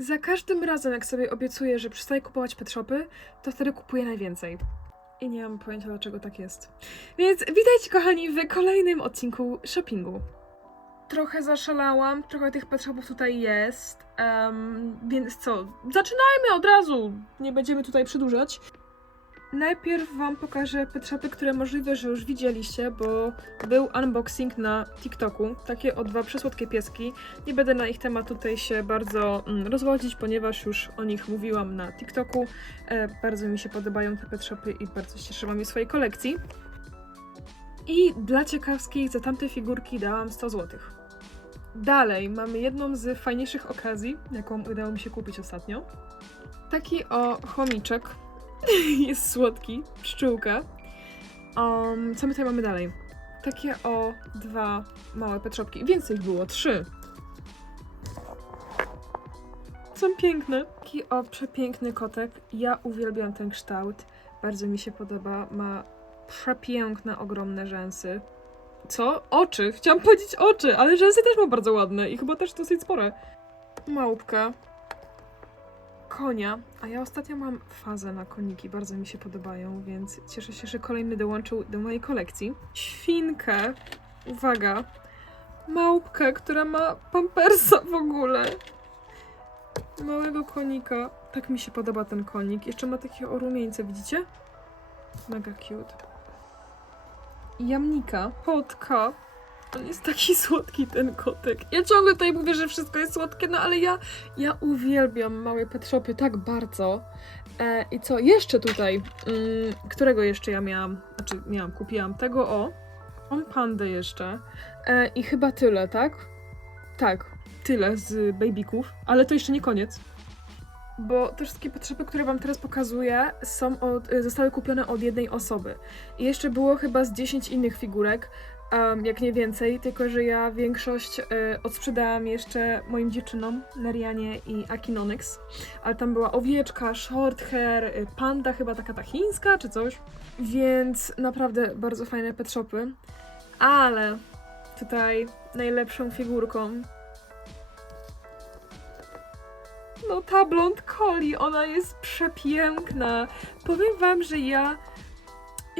za każdym razem, jak sobie obiecuję, że przestaję kupować pet shopy, to wtedy kupuję najwięcej. I nie mam pojęcia, dlaczego tak jest. Więc witajcie, kochani, w kolejnym odcinku shoppingu. Trochę zaszalałam, trochę tych pet shopów tutaj jest, em, więc co, zaczynajmy od razu, nie będziemy tutaj przedłużać. Najpierw wam pokażę pet które możliwe, że już widzieliście, bo był unboxing na TikToku, takie o dwa przesłodkie pieski. Nie będę na ich temat tutaj się bardzo mm, rozwodzić, ponieważ już o nich mówiłam na TikToku. E, bardzo mi się podobają te pet i bardzo się cieszyłam je w swojej kolekcji. I dla ciekawskiej za tamte figurki dałam 100 zł. Dalej mamy jedną z fajniejszych okazji, jaką udało mi się kupić ostatnio. Taki o chomiczek. Jest słodki, pszczółka. Um, co my tutaj mamy dalej? Takie o dwa małe petrzopki. Więcej ich było, trzy. Są piękne. Taki o przepiękny kotek. Ja uwielbiam ten kształt. Bardzo mi się podoba. Ma przepiękne, ogromne rzęsy. Co? Oczy. Chciałam powiedzieć oczy, ale rzęsy też ma bardzo ładne i chyba też dosyć spore. Małpka. Konia. A ja ostatnio mam fazę na koniki, bardzo mi się podobają, więc cieszę się, że kolejny dołączył do mojej kolekcji. Świnkę. Uwaga. Małpkę, która ma pampersa w ogóle. Małego konika. Tak mi się podoba ten konik. Jeszcze ma takie orumieńce, widzicie? Mega cute. Jamnika. Kotka. On jest taki słodki, ten kotek. Ja ciągle tutaj mówię, że wszystko jest słodkie, no ale ja, ja uwielbiam małe pet tak bardzo. E, I co jeszcze tutaj? Mm, którego jeszcze ja miałam? Znaczy, miałam, kupiłam tego o. Mam pandę jeszcze. E, I chyba tyle, tak? Tak, tyle z babyków, ale to jeszcze nie koniec. Bo te wszystkie potrzeby, które wam teraz pokazuję, są od, zostały kupione od jednej osoby. I jeszcze było chyba z 10 innych figurek, um, jak nie więcej, tylko że ja większość y, odsprzedałam jeszcze moim dziewczynom, Nerianie i Akinonyx. Ale tam była owieczka, short hair, y, panda chyba taka ta chińska czy coś. Więc naprawdę bardzo fajne pet shopy. Ale tutaj najlepszą figurką no ta blond Coli, ona jest przepiękna. Powiem wam, że ja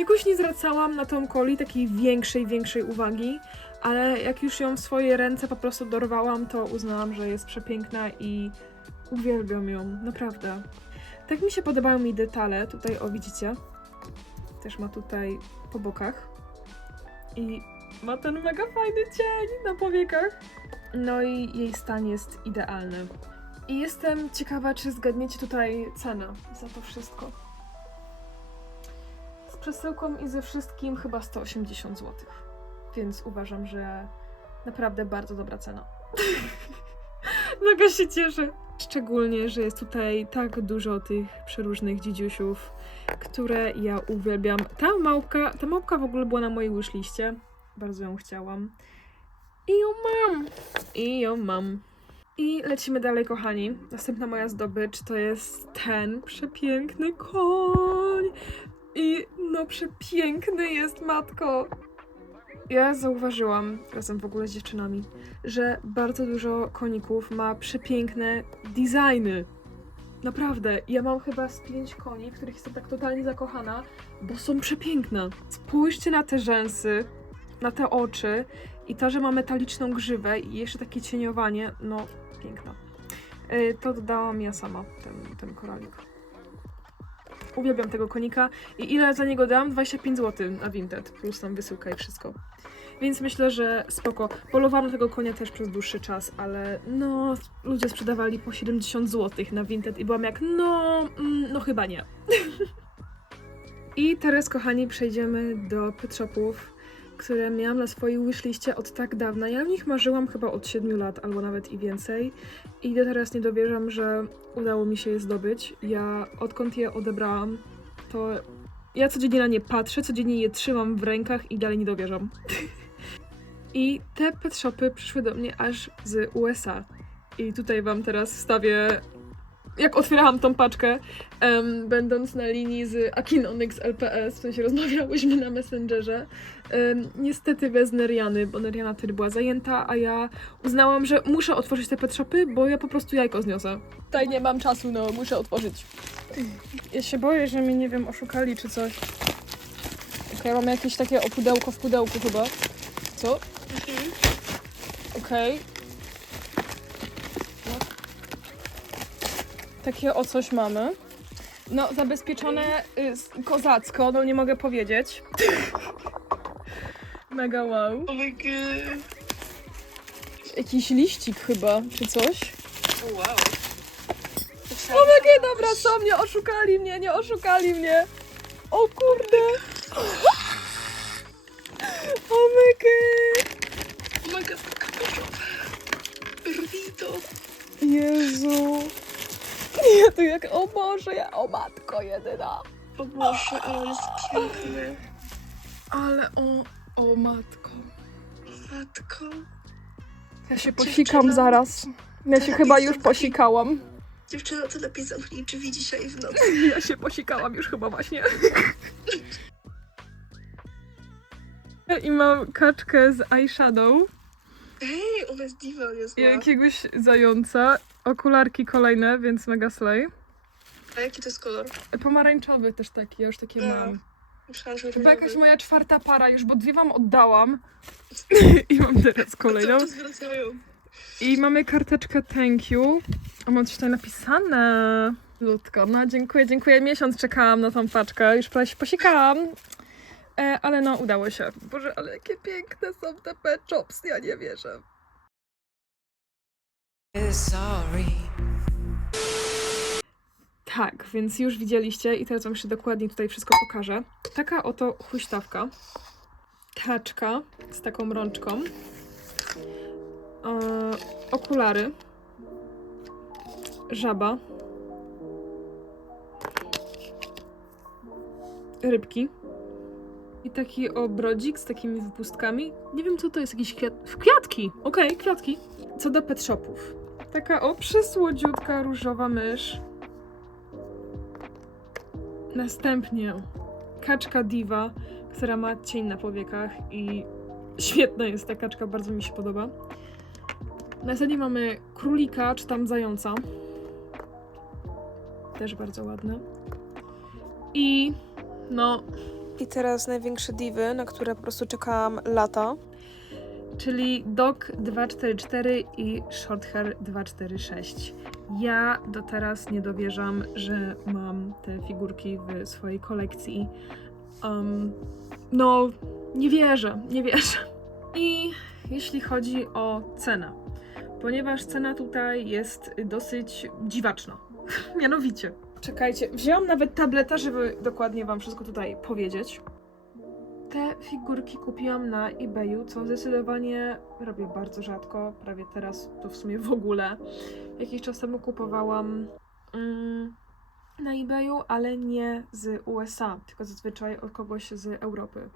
jakoś nie zwracałam na tą Coli takiej większej, większej uwagi, ale jak już ją w swoje ręce po prostu dorwałam, to uznałam, że jest przepiękna i uwielbiam ją, naprawdę. Tak mi się podobają mi detale, tutaj o widzicie, też ma tutaj po bokach i ma ten mega fajny cień na powiekach. No i jej stan jest idealny. I jestem ciekawa, czy zgadniecie tutaj cenę za to wszystko. Przesyłką i ze wszystkim chyba 180 zł. Więc uważam, że naprawdę bardzo dobra cena. Mega się cieszę. Szczególnie, że jest tutaj tak dużo tych przeróżnych dzidziusiów, które ja uwielbiam. Ta małpka, ta małpka w ogóle była na mojej wishliście. Bardzo ją chciałam. I ją mam. I ją mam. I lecimy dalej, kochani. Następna moja zdobycz to jest ten przepiękny koń. I no przepiękny jest, matko. Ja zauważyłam, razem w ogóle z dziewczynami, że bardzo dużo koników ma przepiękne designy. Naprawdę, ja mam chyba z pięć koni, w których jestem tak totalnie zakochana, bo są przepiękne. Spójrzcie na te rzęsy, na te oczy i to, że ma metaliczną grzywę i jeszcze takie cieniowanie, no piękna. Y, To dodałam ja sama, ten, ten koralik. Uwielbiam tego konika i ile za niego dałam? 25 zł na Vinted, plus tam wysyłka i wszystko. Więc myślę, że spoko. Polowałam na tego konia też przez dłuższy czas, ale no, ludzie sprzedawali po 70 zł na Vinted i byłam jak, no, mm, no chyba nie. I teraz, kochani, przejdziemy do pet shopów, które miałam na swojej wishliście od tak dawna. Ja o nich marzyłam chyba od 7 lat, albo nawet i więcej. I do teraz nie dowierzam, że udało mi się je zdobyć. Ja odkąd je odebrałam, to ja codziennie na nie patrzę, codziennie je trzymam w rękach i dalej nie dowierzam. I te pet shopy przyszły do mnie aż z USA. I tutaj wam teraz wstawię jak otwierałam tą paczkę, em, będąc na linii z Akinonyx LPS, w sensie rozmawiałyśmy na Messengerze, em, niestety bez Neriany, bo Neriana wtedy była zajęta, a ja uznałam, że muszę otworzyć te pet shopy, bo ja po prostu jajko zniosę. Tutaj nie mam czasu, no muszę otworzyć. Ja się boję, że mnie, nie wiem, oszukali czy coś. Okej, mamy jakieś takie opudełko w pudełku chyba. Co? Okej. Takie o coś mamy. No, zabezpieczone y, kozacko, no nie mogę powiedzieć. Mega wow. Oh my god. Jakiś liścik chyba, czy coś. Oh wow. O mega, dobra, co mnie oszukali mnie, nie oszukali mnie. O kurde. Ja tu jak, o Boże, ja, o matko jedyna. O Boże, ale on jest piękny. Ale o, o matko. Matko. Ja się Dziewczyna. posikam zaraz. Ja się chyba już posikałam. Dziewczyno, to lepiej zamknij drzwi dzisiaj w nocy. Ja się posikałam już chyba właśnie. I mam kaczkę z eyeshadow. Ej, ona jest diva, on jest I zła. jakiegoś zająca. Okularki kolejne, więc mega slay. A jaki to jest kolor? Pomarańczowy też taki, ja już takie A, mam. Myślałam, że Chyba jakaś różowy. moja czwarta para już, bo dwie wam oddałam. I mam teraz kolejną. Co to zwracają? I mamy karteczkę thank you. A mam coś tutaj napisane. Ludko, no dziękuję, dziękuję. Miesiąc czekałam na tą paczkę, już prawie się posikałam. E, ale no, udało się. Boże, ale jakie piękne są te pet shops, ja nie wierzę. Tak, więc już widzieliście i teraz wam jeszcze dokładnie tutaj wszystko pokażę. Taka oto huśtawka. Kaczka z taką rączką. E, okulary. Żaba. Rybki. I taki obrodzik z takimi wypustkami. Nie wiem co to jest, jakiś kwiat... Kwiatki! Okej, kwiatki. Co do pet shopów. Taka o przysłodziutka różowa mysz. Następnie kaczka diva, która ma cień na powiekach i świetna jest ta kaczka, bardzo mi się podoba. Następnie mamy królika, czy tam zająca. Też bardzo ładne. I no... I teraz największe divy, na które po prostu czekałam lata. Czyli Doc 244 i Shorthair 246. Ja do teraz nie dowierzam, że mam te figurki w swojej kolekcji. Um, no, nie wierzę, nie wierzę. I jeśli chodzi o cenę, ponieważ cena tutaj jest dosyć dziwaczna. Mianowicie. Czekajcie, wzięłam nawet tableta, żeby dokładnie Wam wszystko tutaj powiedzieć. Te figurki kupiłam na eBayu, co zdecydowanie robię bardzo rzadko, prawie teraz to w sumie w ogóle. Jakiś czas temu kupowałam mm, na eBayu, ale nie z USA, tylko zazwyczaj od kogoś z Europy.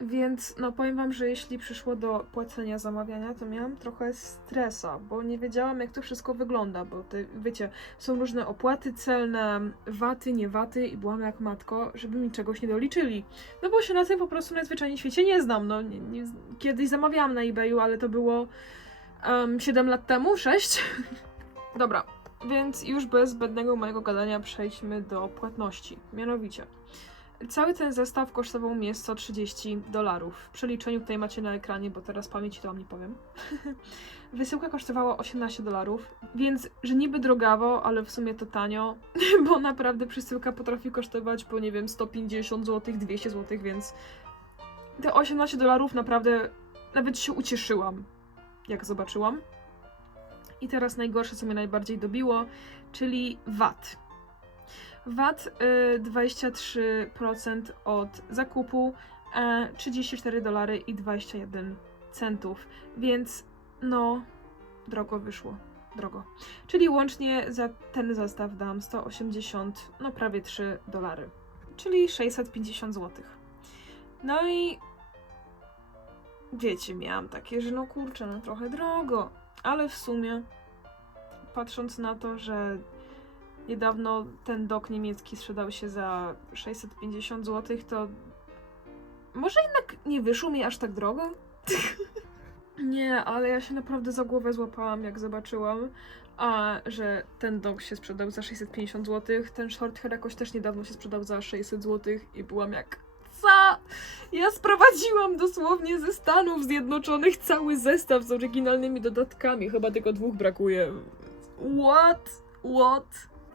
Więc no powiem wam, że jeśli przyszło do płacenia zamawiania, to miałam trochę stresa, bo nie wiedziałam jak to wszystko wygląda, bo te, wiecie, są różne opłaty celne, waty, nie waty i byłam jak matko, żeby mi czegoś nie doliczyli. No bo się na tym po prostu najzwyczajniej w świecie nie znam, no nie, nie, kiedyś zamawiałam na eBayu, ale to było um, 7 lat temu, 6? Dobra, więc już bez zbędnego mojego gadania przejdźmy do płatności. Mianowicie, cały ten zestaw kosztował mnie 130 dolarów. W przeliczeniu tutaj macie na ekranie, bo teraz pamięci to wam nie powiem. Wysyłka kosztowała 18 dolarów, więc że niby drogawo, ale w sumie to tanio, bo naprawdę przesyłka potrafi kosztować po nie wiem 150 zł, 200 zł, więc te 18 dolarów naprawdę nawet się ucieszyłam, jak zobaczyłam. I teraz najgorsze, co mnie najbardziej dobiło, czyli VAT. VAT y, 23% od zakupu, e, 34 dolary i 21 centów, więc no, drogo wyszło. Drogo. Czyli łącznie za ten zestaw dam 180, no prawie 3 dolary. Czyli 650 zł. No i wiecie, miałam takie, że no kurczę, no trochę drogo, ale w sumie patrząc na to, że niedawno ten dok niemiecki sprzedał się za 650 zł, to może jednak nie wyszło mi aż tak drogo? nie, ale ja się naprawdę za głowę złapałam, jak zobaczyłam, a że ten dog się sprzedał za 650 zł, ten short hair jakoś też niedawno się sprzedał za 600 zł i byłam jak co? Ja sprowadziłam dosłownie ze Stanów Zjednoczonych cały zestaw z oryginalnymi dodatkami. Chyba tylko dwóch brakuje. What? What?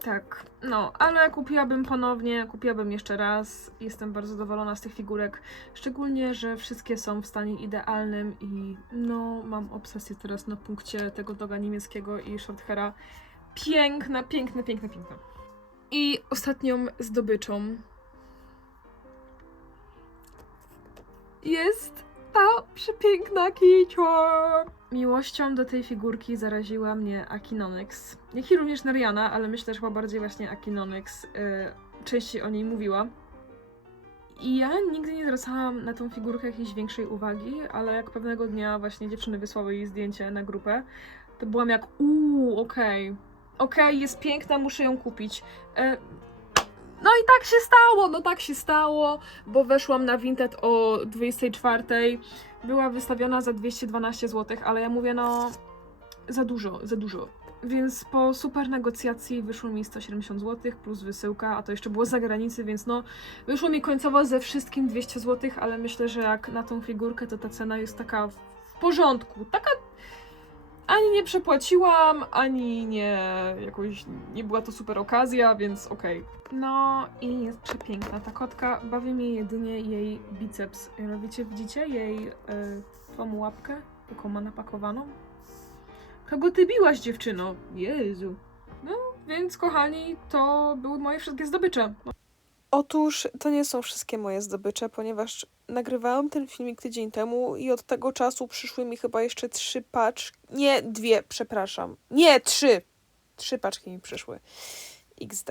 Tak, no, ale kupiłabym ponownie, kupiłabym jeszcze raz. Jestem bardzo zadowolona z tych figurek. Szczególnie, że wszystkie są w stanie idealnym i no, mam obsesję teraz na punkcie tego doga niemieckiego i shorthera. Piękna, piękna, piękna, piękna. I ostatnią zdobyczą jest ta przepiękna Kicio. Miłością do tej figurki zaraziła mnie Akinonyx. Jak i również Nariana, ale myślę, że chyba bardziej właśnie Akinonyx. Yy, częściej o niej mówiła. I ja nigdy nie zwracałam na tą figurkę jakiejś większej uwagi, ale jak pewnego dnia właśnie dziewczyny wysłały jej zdjęcie na grupę, to byłam jak uuu, okej. Okej, jest piękna, muszę ją kupić. E, no i tak się stało, no tak się stało, bo weszłam na Vinted o 24. Była wystawiona za 212 zł, ale ja mówię, no za dużo, za dużo. Więc po super negocjacji wyszło mi 170 zł plus wysyłka, a to jeszcze było z zagranicy, więc no wyszło mi końcowo ze wszystkim 200 zł, ale myślę, że jak na tą figurkę, to ta cena jest taka w porządku. Taka ani nie przepłaciłam, ani nie jakoś nie była to super okazja, więc okej. No i jest przepiękna ta kotka. Bawi mnie jedynie jej biceps. Mianowicie widzicie jej y, tą łapkę, taką ma napakowaną? Kogo ty biłaś, dziewczyno? Jezu. No, więc kochani, to były moje wszystkie zdobycze. Otóż to nie są wszystkie moje zdobycze, ponieważ nagrywałam ten filmik tydzień temu i od tego czasu przyszły mi chyba jeszcze trzy paczki. Nie, dwie, przepraszam. Nie, trzy! Trzy paczki mi przyszły. XD.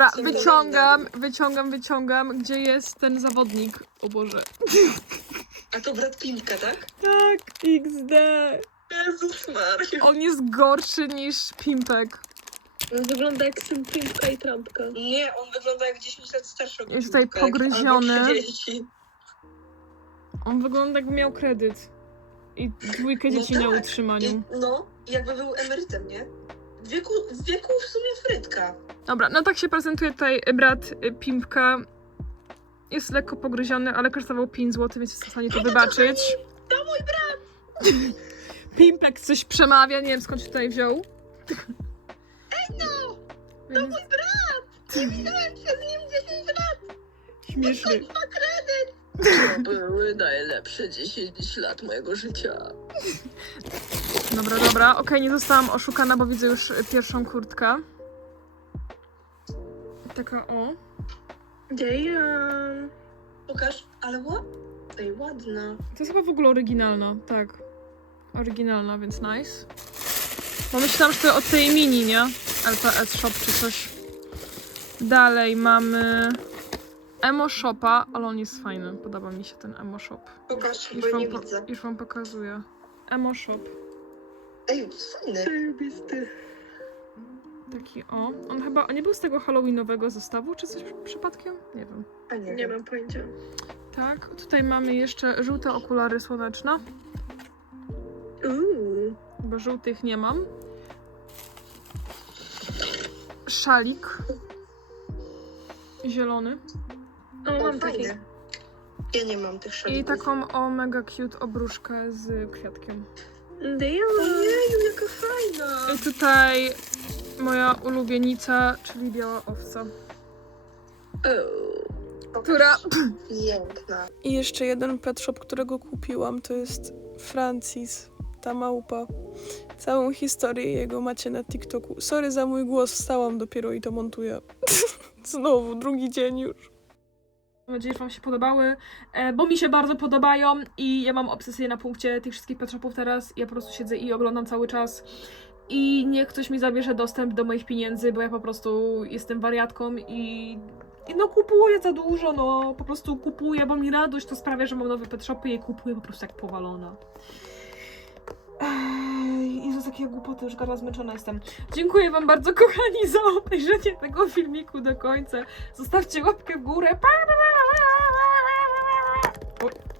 Dobra, wyciągam, wyciągam, wyciągam. Gdzie jest ten zawodnik? O Boże. A to brat Pimpka, tak? Tak, XD. Jezus Maria. On jest gorszy niż Pimpek. On wygląda jak syn Pimpka i Trumpka. Nie, on wygląda jak 10 lat starszy od Jest tutaj Pimpka, jak- pogryziony. Albo 30. On wygląda jakby miał kredyt. I dwójkę No dzieci na tak. utrzymaniu. I, no, jakby był emerytem, nie? W wieku, w wieku w sumie Frytka. Dobra, no tak się prezentuje tutaj brat y, Pimpka. Jest lekko pogryziony, ale kosztował 5 zł, więc jest w stanie to wybaczyć. To mój brat! Pimpek coś przemawia, nie wiem skąd się tutaj wziął. Więc Mój brat! Nie widziałem się z nim 10 lat! śmieszny. Ma kredyt! To były najlepsze 10 lat mojego życia. Dobra, dobra. Okej, nie zostałam oszukana, bo widzę już y, pierwszą kurtkę. Taka o. Damn. Pokaż, ale. Ej, ładna. To jest chyba w ogóle oryginalna, tak. Oryginalna, więc nice. Bo myślałam, że to od tej mini, nie? LPS Shop czy coś. Dalej mamy Emo Shopa, ale on jest fajny. Podoba mi się ten Emo Shop. Pokaż, bo Już ja wam, nie po, widzę. już wam pokazuję. Emo Shop. Ej, fajny. Zajebisty. Taki o. On chyba nie był z tego halloweenowego zestawu, czy coś przypadkiem? Nie wiem. A nie, Nie mam pojęcia. Tak, tutaj mamy jeszcze żółte okulary słoneczne, Uuu. Bo żółtych nie mam. Szalik. Zielony. O, O, mam taki. Ja nie mam tych I szalików. taką o mega cute obruszkę z kwiatkiem. Damn. Ojeju, jaka fajna! I tutaj moja ulubienica, czyli biała owca. Która- Piękna. I jeszcze jeden pet shop, którego kupiłam, to jest Francis, ta małpa. Całą historię jego macie na TikToku. Sorry za mój głos, wstałam dopiero i to montuję. Znowu, drugi dzień już. Mam nadzieję, że Wam się podobały, e, bo mi się bardzo podobają i ja mam obsesję na punkcie tych wszystkich pet shopów teraz. Ja po prostu siedzę i oglądam cały czas. I niech ktoś mi zabierze dostęp do moich pieniędzy, bo ja po prostu jestem wariatką i, i no kupuję za dużo, no po prostu kupuję, bo mi radość to sprawia, że mam nowe pet shopy i kupuję po prostu jak powalona. Ej, Jezus, jakie głupoty, już gara zmęczona jestem. Dziękuję Wam bardzo, kochani, za obejrzenie tego filmiku do końca. Zostawcie łapkę w górę. Pa, pa, pa, pa, pa, pa, pa.